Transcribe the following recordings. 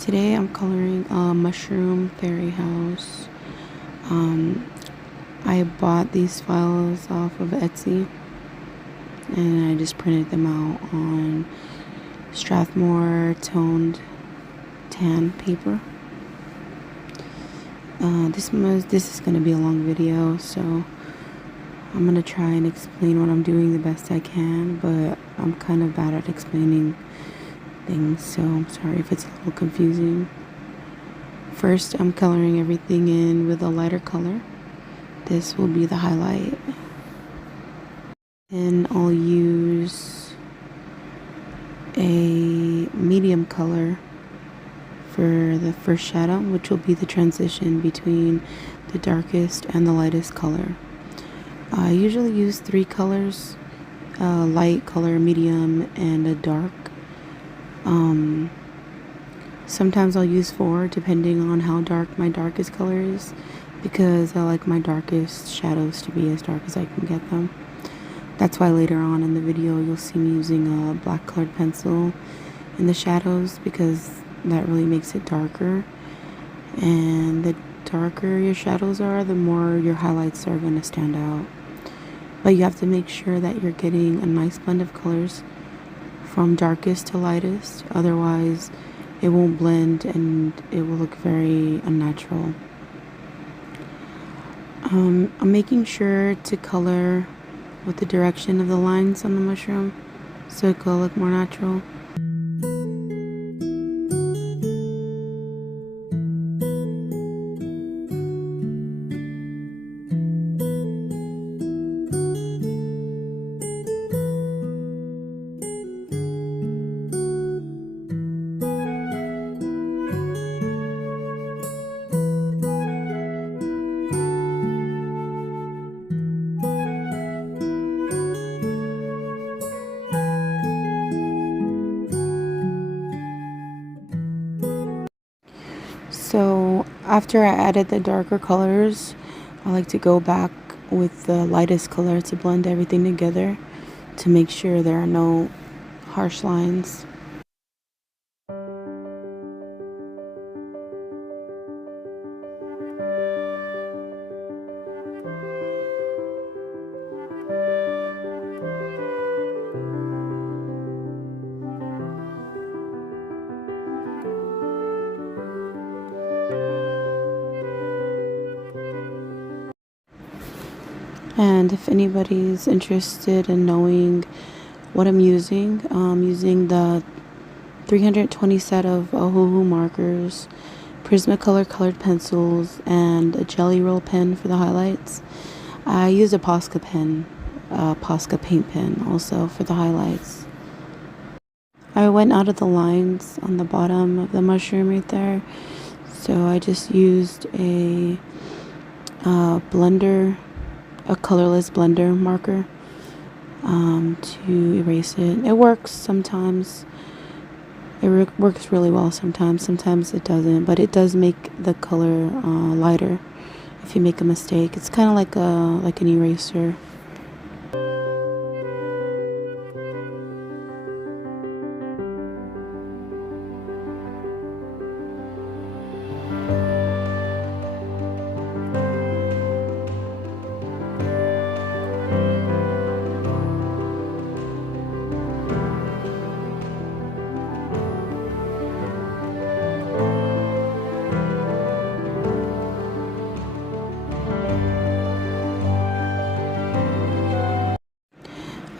Today I'm coloring a mushroom fairy house. I bought these files off of Etsy and I just printed them out on Strathmore toned tan paper. This is going to be a long video, so I'm going to try and explain what I'm doing the best I can, but I'm kind of bad at explaining things, so I'm sorry if it's a little confusing. First, I'm coloring everything in with a lighter color. This will be the highlight. And I'll use a medium color for the first shadow, which will be the transition between the darkest and the lightest color. I usually use 3 colors, light color, medium, and a dark. Sometimes I'll use 4 depending on how dark my darkest color is, because I like my darkest shadows to be as dark as I can get them. That's why later on in the video you'll see me using a black colored pencil in the shadows, because that really makes it darker. And the darker your shadows are, the more your highlights are going to stand out. But you have to make sure that you're getting a nice blend of colors from darkest to lightest, otherwise it won't blend and it will look very unnatural. I'm making sure to color with the direction of the lines on the mushroom so it will look more natural. So after I added the darker colors, I like to go back with the lightest color to blend everything together to make sure there are no harsh lines. And if anybody's interested in knowing what I'm using the 320 set of Ohuhu markers, Prismacolor colored pencils, and a jelly roll pen for the highlights. I use a Posca pen, a Posca paint pen also for the highlights. I went out of the lines on the bottom of the mushroom right there, so I just used a blender, a colorless blender marker to erase it. It works sometimes. It works really well sometimes. Sometimes it doesn't, but it does make the color lighter if you make a mistake. It's kind of like an eraser.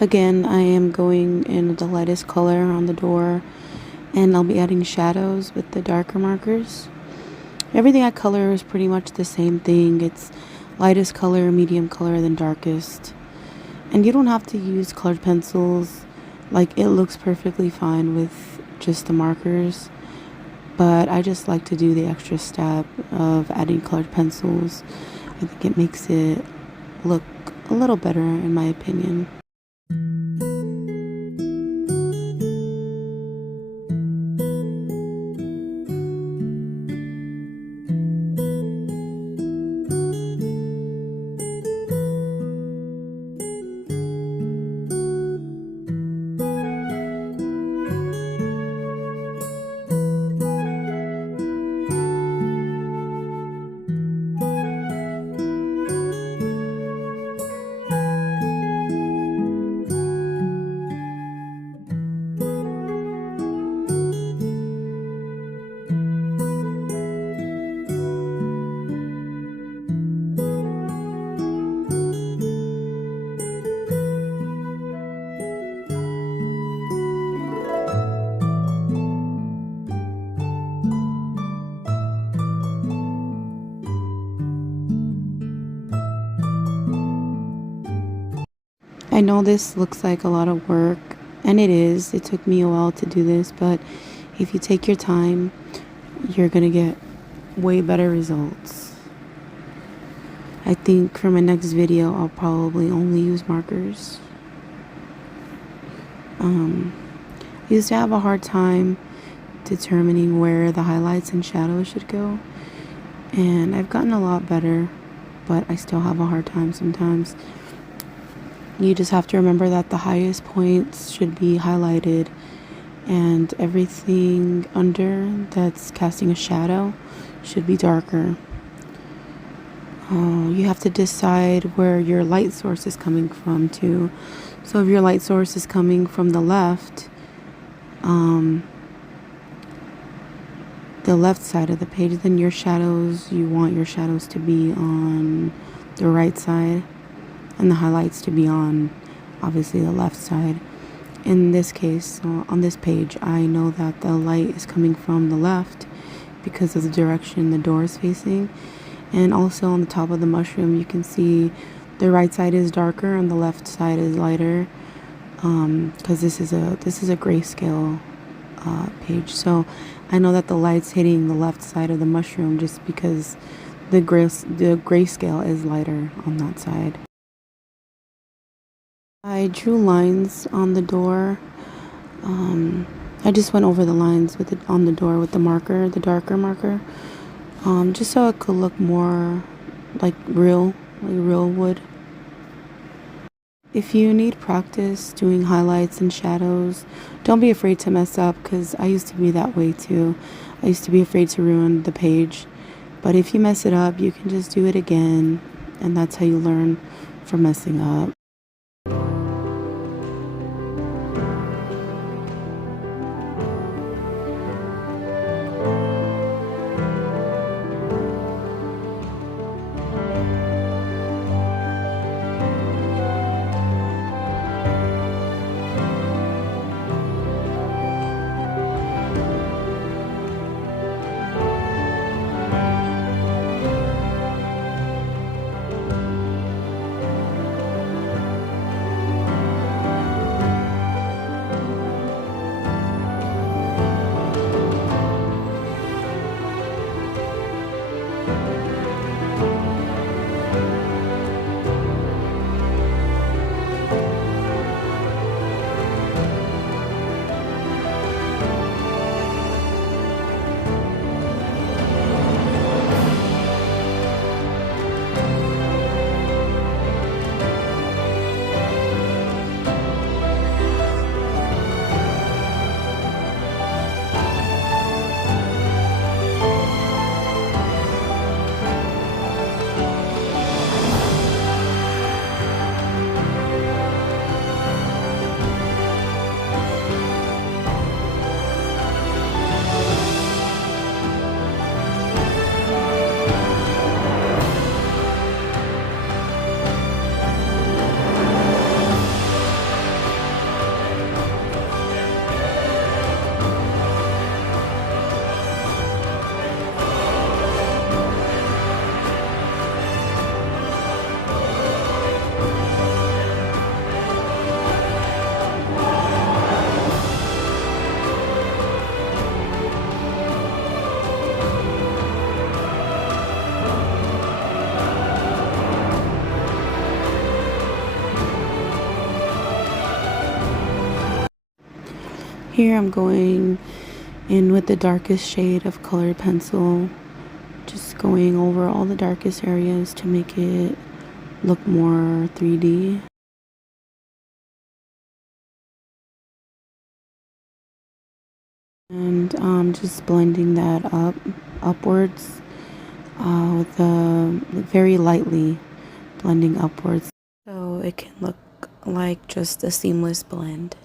Again, I am going in the lightest color on the door, and I'll be adding shadows with the darker markers. Everything I color is pretty much the same thing. It's lightest color, medium color, then darkest. And you don't have to use colored pencils. Like, it looks perfectly fine with just the markers. But I just like to do the extra step of adding colored pencils. I think it makes it look a little better in my opinion. I know this looks like a lot of work, and it is. It took me a while to do this, but if you take your time, you're gonna get way better results. I think for my next video, I'll probably only use markers. I used to have a hard time determining where the highlights and shadows should go, and I've gotten a lot better, but I still have a hard time sometimes. You just have to remember that the highest points should be highlighted, and everything under that's casting a shadow should be darker. You have to decide where your light source is coming from too. So if your light source is coming from the left side of the page, then your shadows, you want your shadows to be on the right side and the highlights to be on obviously the left side. In this case, on this page, I know that the light is coming from the left because of the direction the door is facing. And also on the top of the mushroom, you can see the right side is darker and the left side is lighter, because this is a grayscale page. So I know that the light's hitting the left side of the mushroom just because the grayscale is lighter on that side. I drew lines on the door. I just went over the lines on the door with the marker, the darker marker. Just so it could look more like real wood. If you need practice doing highlights and shadows, don't be afraid to mess up, because I used to be that way too. I used to be afraid to ruin the page. But if you mess it up, you can just do it again, and that's how you learn from messing up. Here I'm going in with the darkest shade of colored pencil, just going over all the darkest areas to make it look more 3D. And just blending that upwards, with very lightly blending upwards, so it can look like just a seamless blend.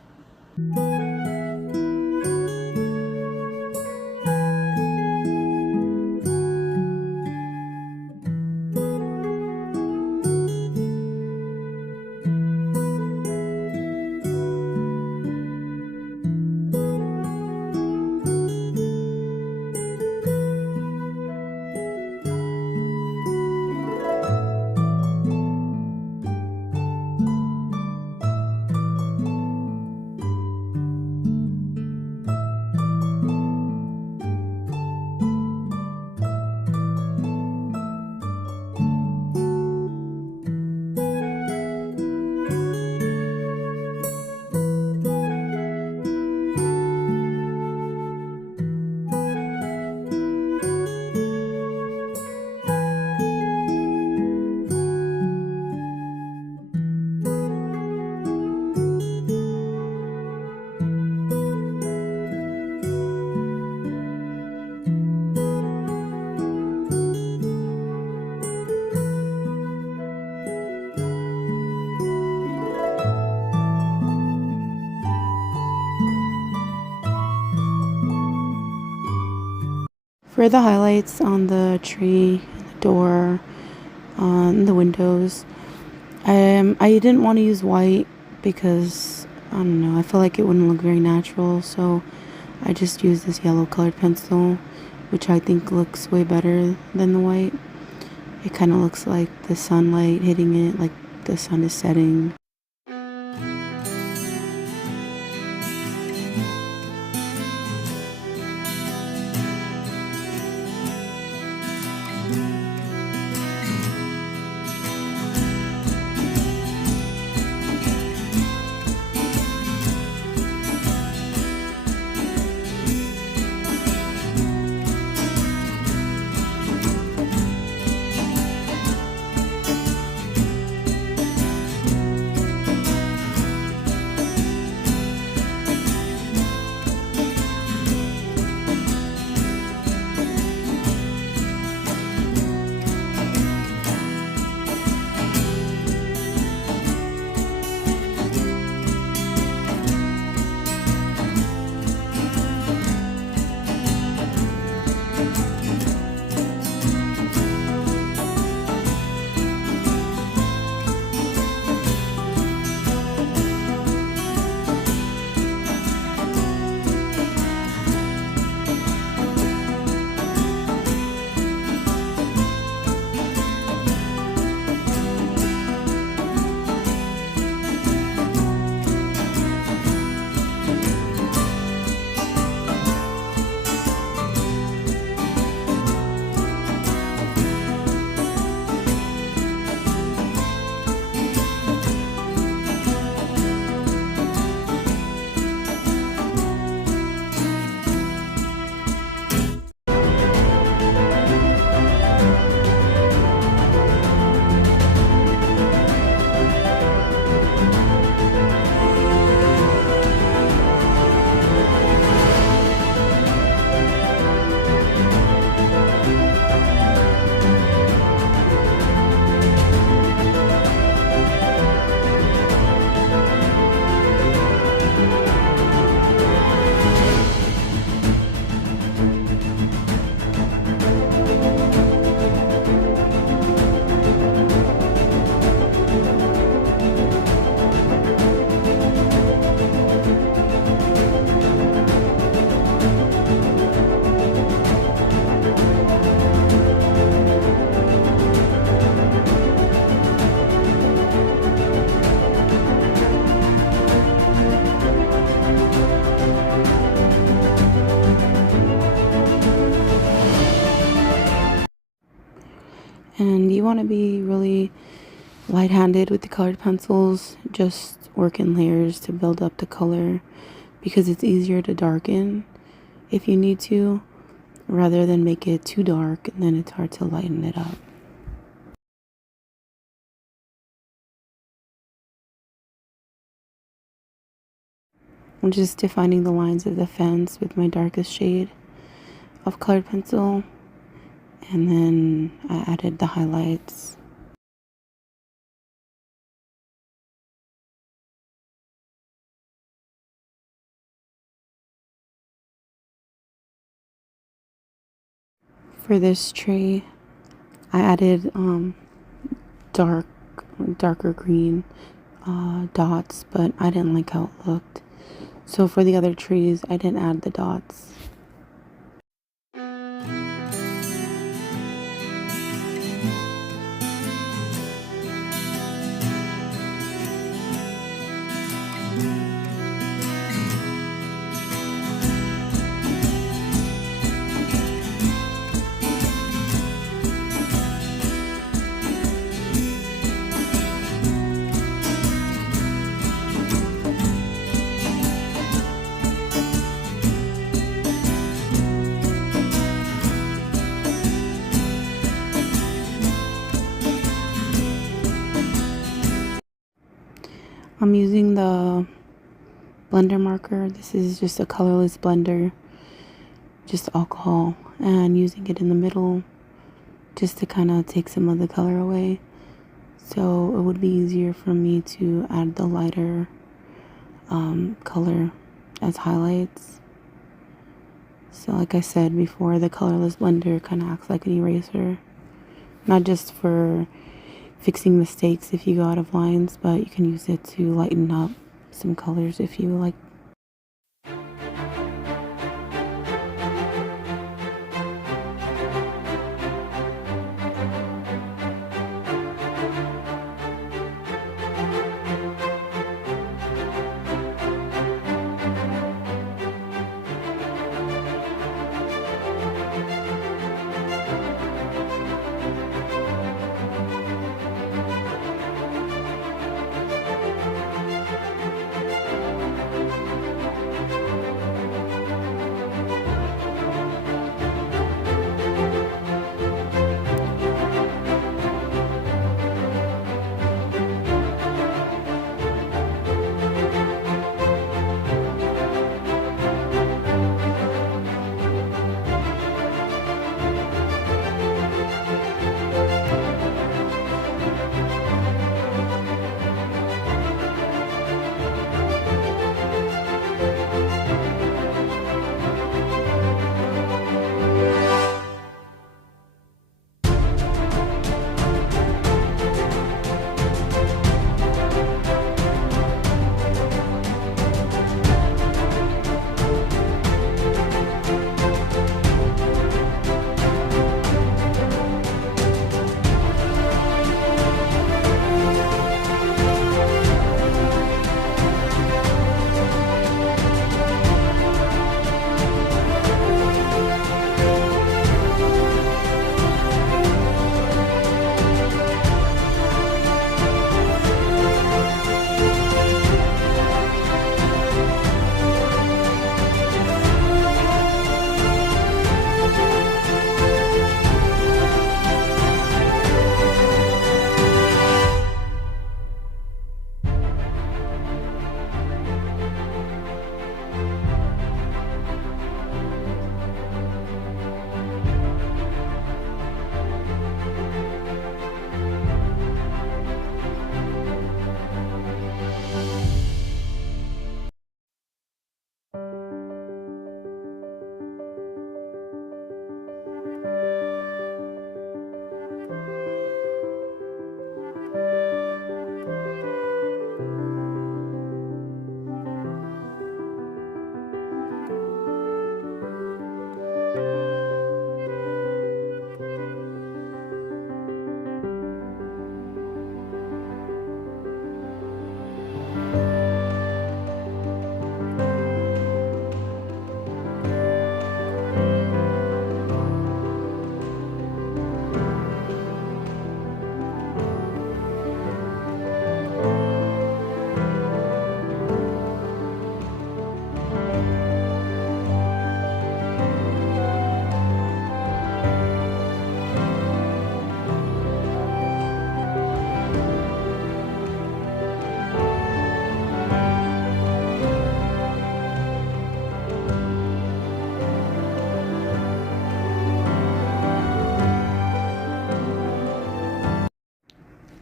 For the highlights on the tree, the door, on the windows, I didn't want to use white because, I don't know, I feel like it wouldn't look very natural, so I just used this yellow colored pencil, which I think looks way better than the white. It kind of looks like the sunlight hitting it, like the sun is setting. And you want to be really light-handed with the colored pencils, just work in layers to build up the color because it's easier to darken if you need to, rather than make it too dark and then it's hard to lighten it up. I'm just defining the lines of the fence with my darkest shade of colored pencil, and then I added the highlights. For this tree, I added darker green dots, but I didn't like how it looked. So for the other trees, I didn't add the dots. I'm using the blender marker. This is just a colorless blender, just alcohol, and using it in the middle just to kind of take some of the color away. So it would be easier for me to add the lighter color as highlights. So like I said before, the colorless blender kind of acts like an eraser. Not just for fixing mistakes if you go out of lines, but you can use it to lighten up some colors if you like.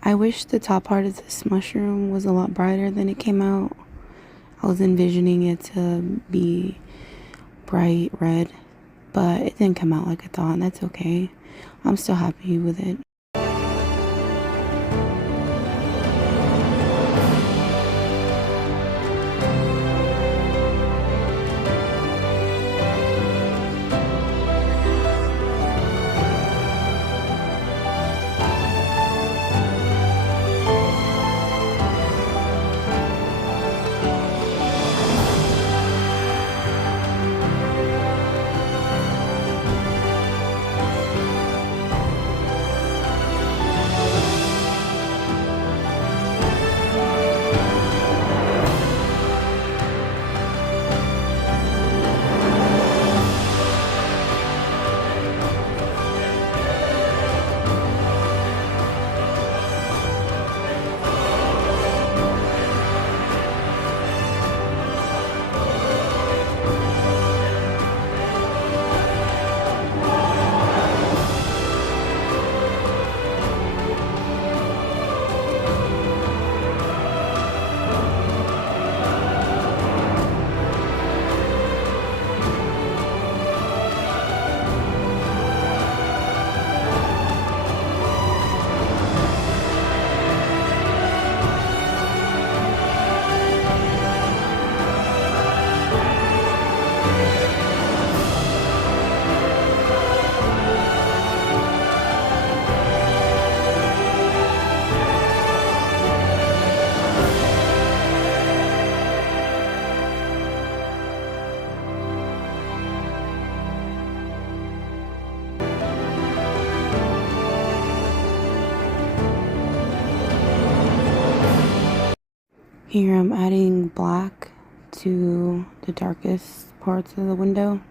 I wish the top part of this mushroom was a lot brighter than it came out. I was envisioning it to be bright red, but it didn't come out like I thought, and that's okay. I'm still happy with it. Here I'm adding black to the darkest parts of the window.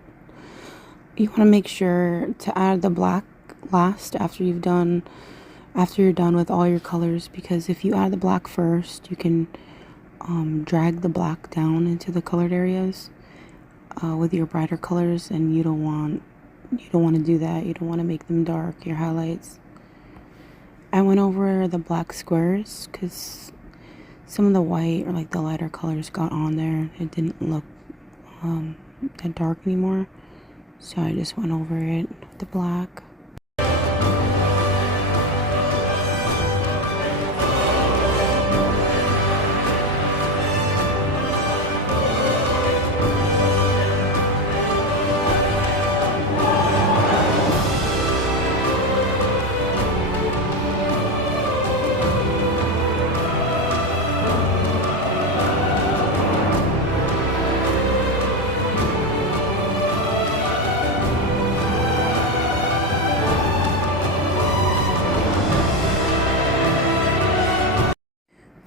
You want to make sure to add the black last after you're done with all your colors, because if you add the black first, you can drag the black down into the colored areas with your brighter colors, and you don't want to do that. You don't want to make them dark, your highlights. I went over the black squares because some of the white or like the lighter colors got on there. It didn't look that dark anymore, so I just went over it with the black.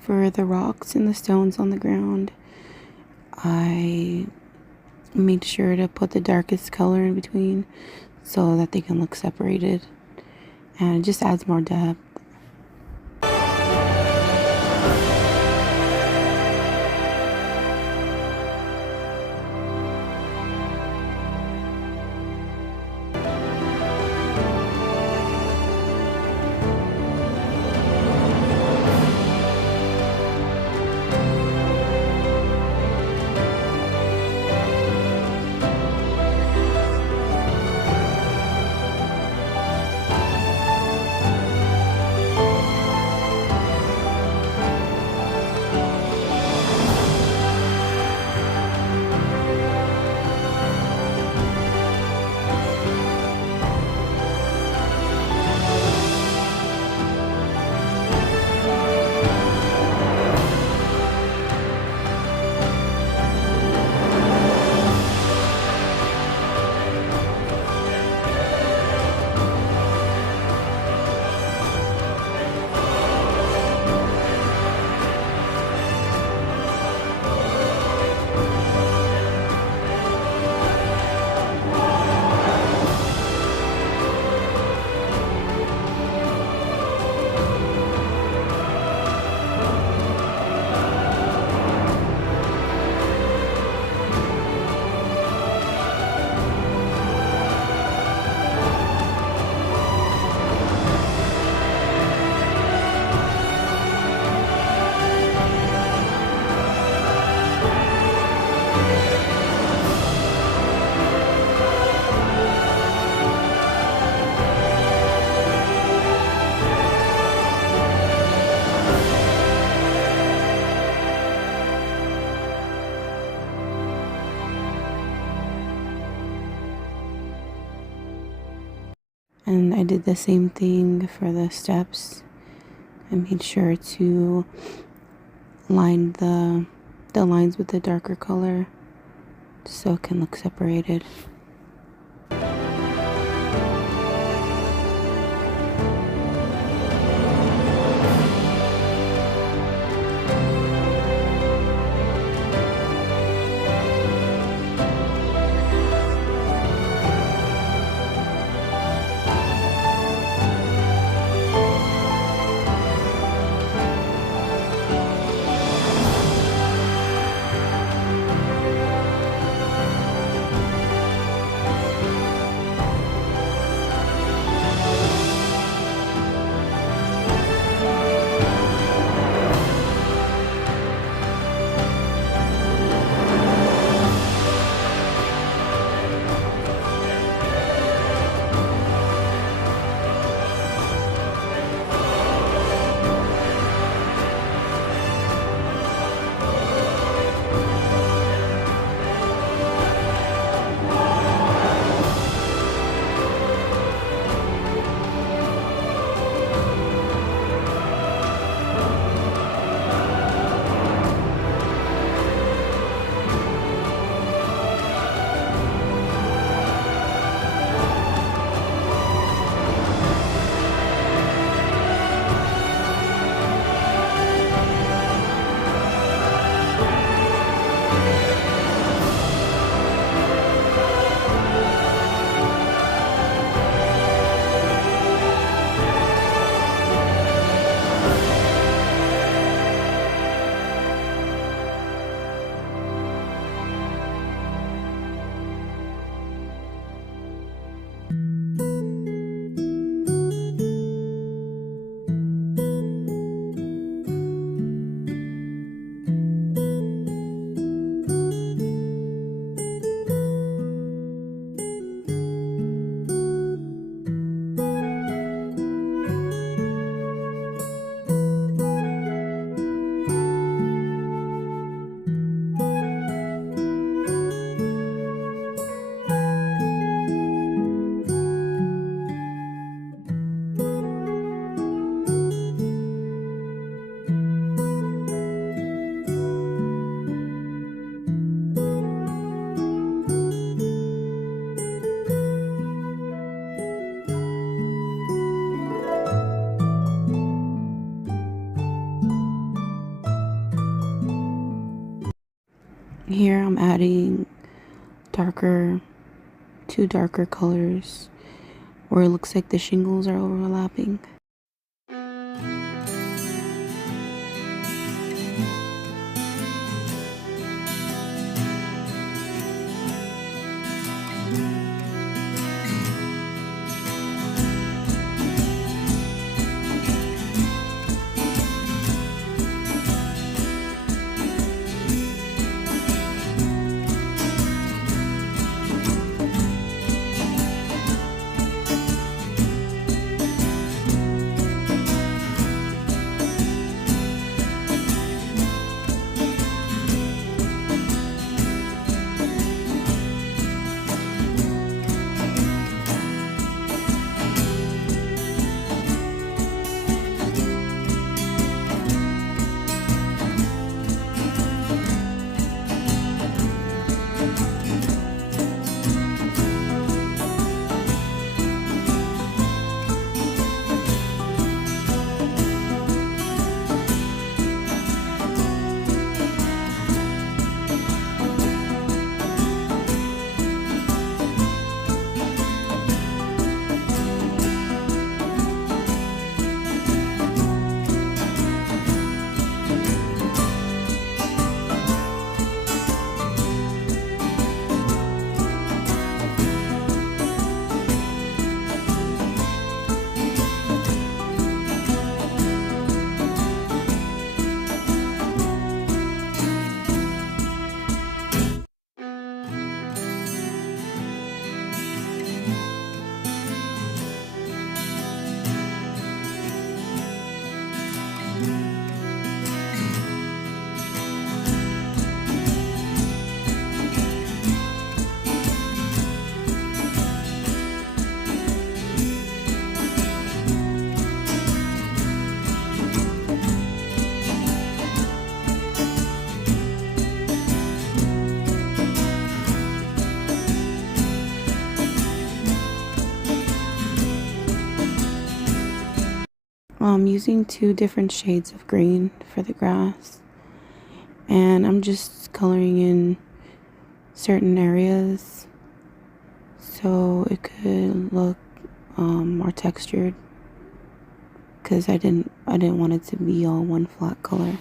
For the rocks and the stones on the ground, I made sure to put the darkest color in between so that they can look separated, and it just adds more depth. And I did the same thing for the steps. I made sure to line the lines with the darker color so it can look separated. Here I'm adding two darker colors where it looks like the shingles are overlapping. I'm using two different shades of green for the grass, and I'm just coloring in certain areas so it could look more textured, because I didn't want it to be all one flat color.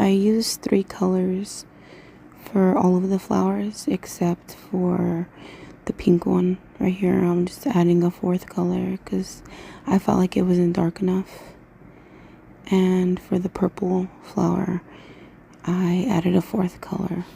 I used 3 colors for all of the flowers except for the pink one right here. I'm just adding a 4th color because I felt like it wasn't dark enough. And for the purple flower, I added a 4th color.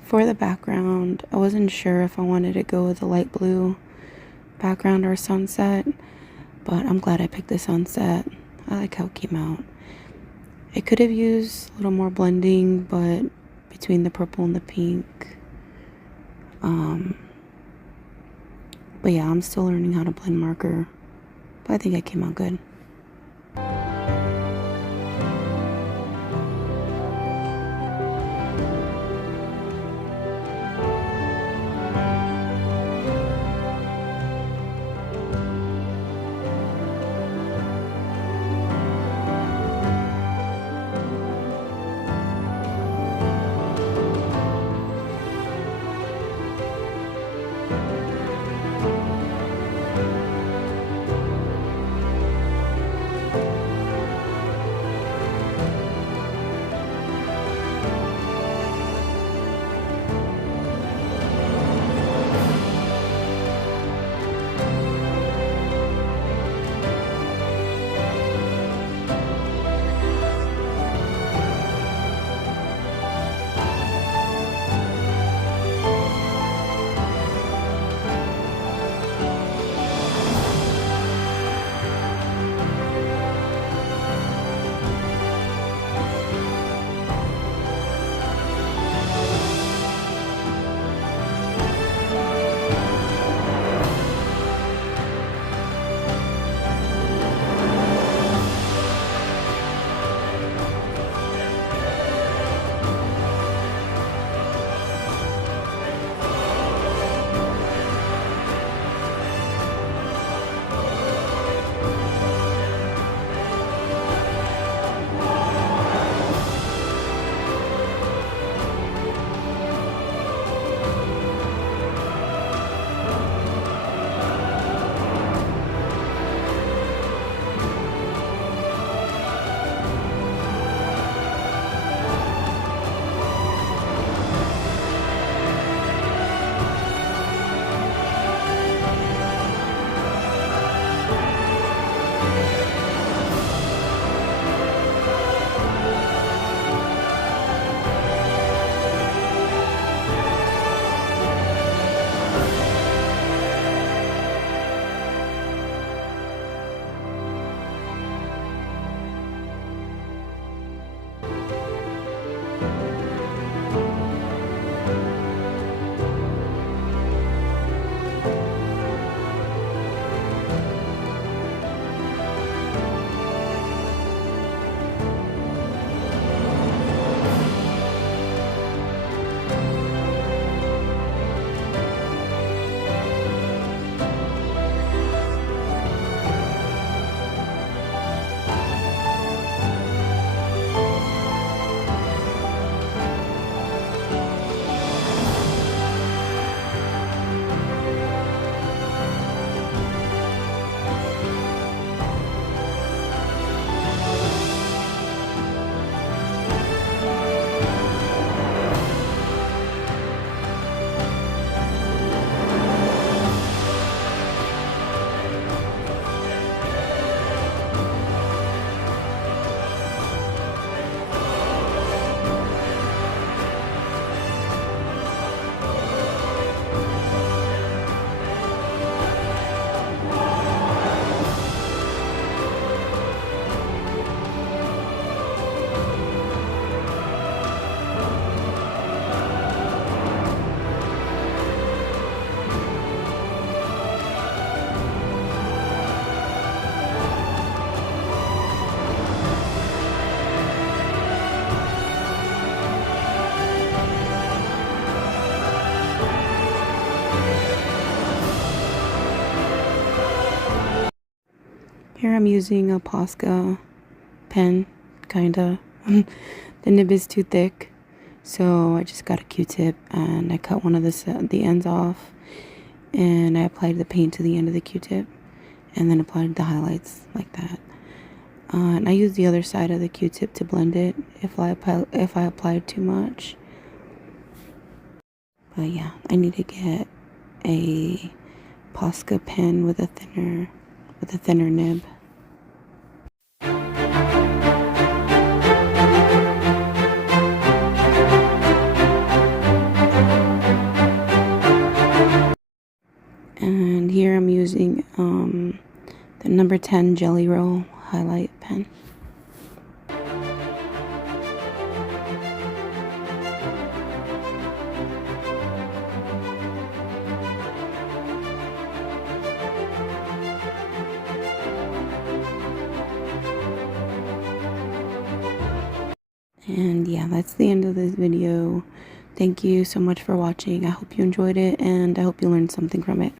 For the background, I wasn't sure if I wanted to go with a light blue background or sunset, but I'm glad I picked the sunset. I like how it came out. It could have used a little more blending, but between the purple and the pink. But yeah, I'm still learning how to blend marker, but I think it came out good. Here I'm using a Posca pen, kinda. The nib is too thick, so I just got a Q-tip and I cut one of the ends off, and I applied the paint to the end of the Q-tip, and then applied the highlights like that. And I used the other side of the Q-tip to blend it if I applied too much. But yeah, I need to get a Posca pen with a thinner nib. And here I'm using the number 10 Jelly Roll highlight pen. And yeah, that's the end of this video. Thank you so much for watching. I hope you enjoyed it, and I hope you learned something from it.